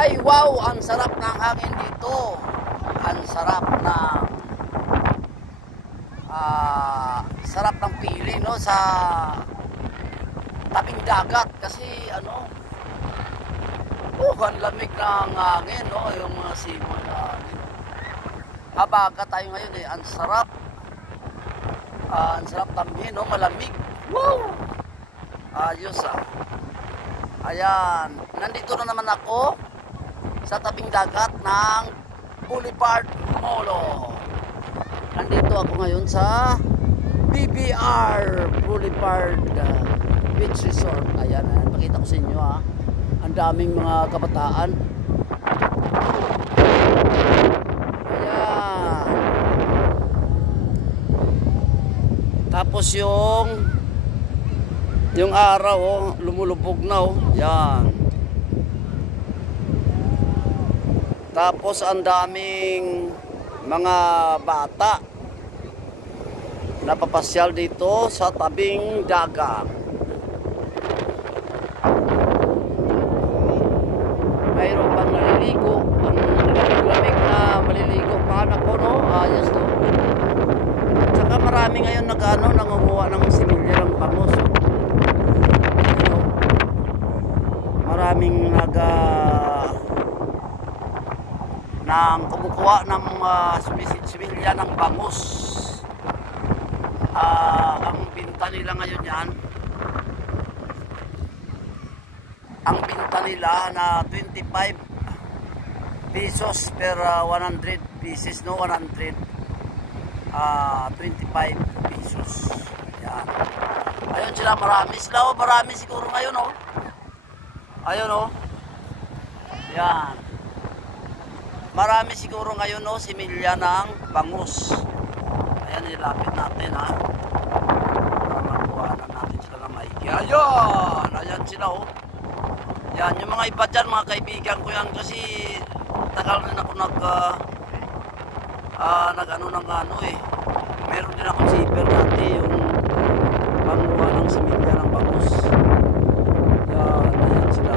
Ay wow, ang sarap ng hangin dito. Ang sarap ng sarap ng feeling no sa tabing dagat kasi ano, ang lamig ng hangin no, yung mga simoy na hangin. Habagat tayo ngayon eh, ang sarap tamhin no, malamig. Wow! Ayos Ayan, nandito na naman ako sa tabing dagat ng Boulevard Molo. Nandito ako ngayon sa BBR Boulevard Beach Resort. Ayan, pakita ko sa inyo ang daming mga kabataan. Ayan. Tapos yung araw lumulubog na yan. Tapos ang daming mga bata napapasyal dito sa tabing dagat. Mayroon pang naliligo, ang lamig na maliligo pa ako no, ayos no. Tsaka marami ngayon nangunguha ng similya ng bangus. Maraming kumukuha ng similya ng bangus. Ang binta nila ngayon yan, ang binta nila na 25 pesos per 100 pieces no, 100 25 pesos. Yan. Ayun sila, marami siguro ngayon ayun yan, marami siguro ngayon similya ng bangus. Ayan, nilapit natin para makuha na natin sila na maigi. Ayan sila yan, yung mga iba dyan, mga kaibigan ko yan, kasi tagal rin ako meron din akong zipper dati, yung panguha ng similya ng bangus. Ayan sila.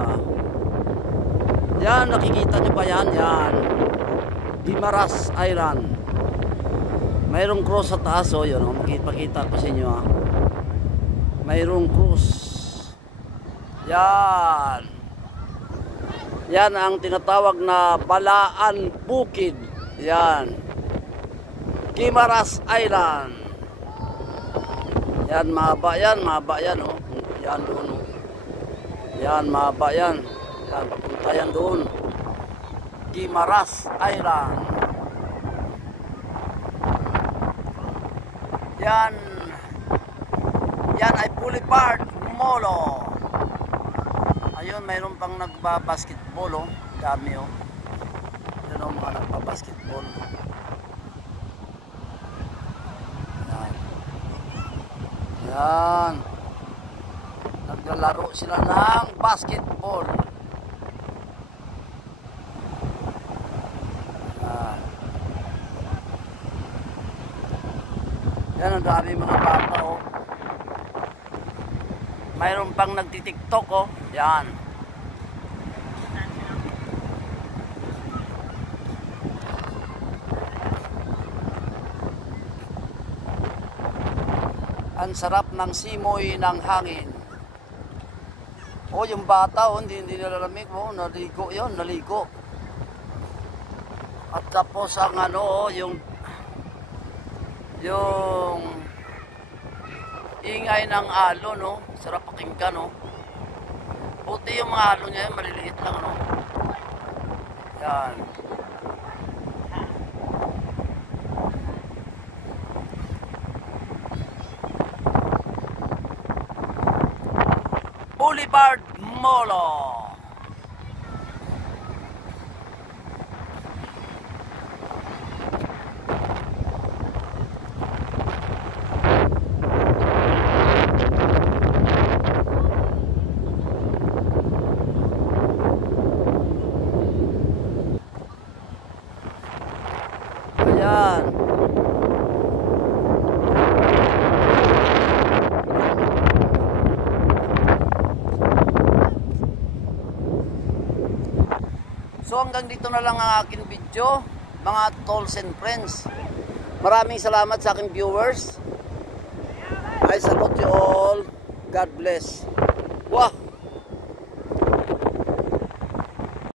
Yan, nakikita nyo ba yan? Yan, Guimaras Island. Mayroong cruise sa taas yun, makikita ko sa inyo mayroong cruise. Yan ang tinatawag na Balaan Bukid. Yan, Guimaras Island. Yan, mahaba yan yan doon yan, mahaba yan, papunta yan doon, Guimaras Island. Yan ay Boulevard Molo. Ayun, mayroon pang nagba-basketball dami yan mga nagba-basketball. Yan, naglalaro sila ng basketball. Yan, ang dami mga bata mayroon pang nagtitiktok yan. Ang sarap ng simoy ng hangin. Yung bata hindi nilalamig naligo. At tapos ang yung ingay ng alon sarap pakinggan buti yung mga alon niya maliliit lang yan. Boulevard Molo. Ayan. So hanggang dito na lang ang akin video, mga tolls and friends. Maraming salamat sa aking viewers. I salute you all. God bless. Wow!